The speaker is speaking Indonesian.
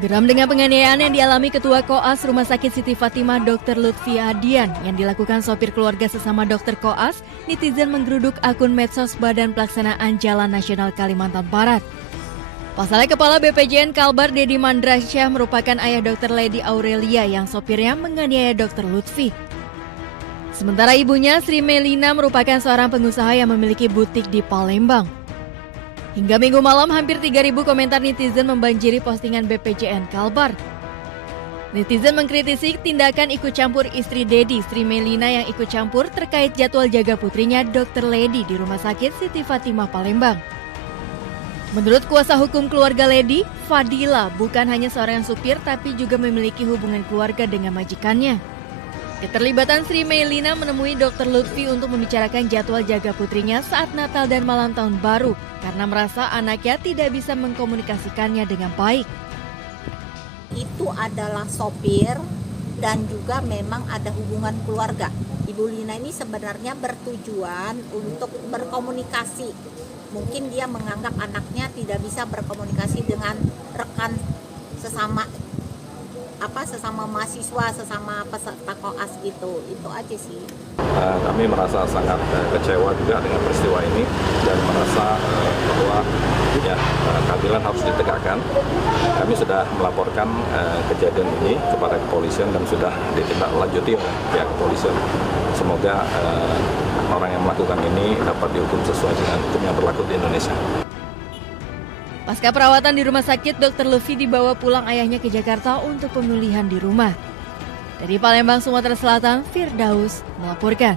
Geram dengan penganiayaan yang dialami Ketua Koas Rumah Sakit Siti Fatimah Dr. Lutfi Hadian yang dilakukan sopir keluarga sesama dokter Koas, netizen menggeruduk akun medsos Badan Pelaksanaan Jalan Nasional Kalimantan Barat. Pasalnya Kepala BPJN Kalbar Dedi Mandrasyah merupakan ayah Dr. Lady Aurelia yang sopirnya menganiaya Dr. Lutfi. Sementara ibunya Sri Melina merupakan seorang pengusaha yang memiliki butik di Palembang. Hingga minggu malam, hampir 3.000 komentar netizen membanjiri postingan BPJN Kalbar. Netizen mengkritisi tindakan ikut campur istri Dedi, Sri Melina yang ikut campur terkait jadwal jaga putrinya Dr. Lady di Rumah Sakit Siti Fatimah Palembang. Menurut kuasa hukum keluarga Lady, Fadila bukan hanya seorang supir tapi juga memiliki hubungan keluarga dengan majikannya. Keterlibatan Sri Melina menemui Dr. Lutfi untuk membicarakan jadwal jaga putrinya saat Natal dan malam tahun baru karena merasa anaknya tidak bisa mengkomunikasikannya dengan baik. Itu adalah sopir dan juga memang ada hubungan keluarga. Ibu Lina ini sebenarnya bertujuan untuk berkomunikasi. Mungkin dia menganggap anaknya tidak bisa berkomunikasi dengan rekan sesama mahasiswa, sesama peserta koas gitu. Itu aja sih. Kami merasa sangat kecewa juga dengan peristiwa ini dan merasa bahwa keadilan harus ditegakkan. Kami sudah melaporkan kejadian ini kepada kepolisian dan sudah ditindaklanjuti oleh pihak kepolisian. Semoga orang yang melakukan ini dapat dihukum sesuai dengan hukum yang berlaku di Indonesia. Pasca perawatan di rumah sakit, Dr. Lutfi dibawa pulang ayahnya ke Jakarta untuk pemulihan di rumah. Dari Palembang, Sumatera Selatan, Firdaus melaporkan.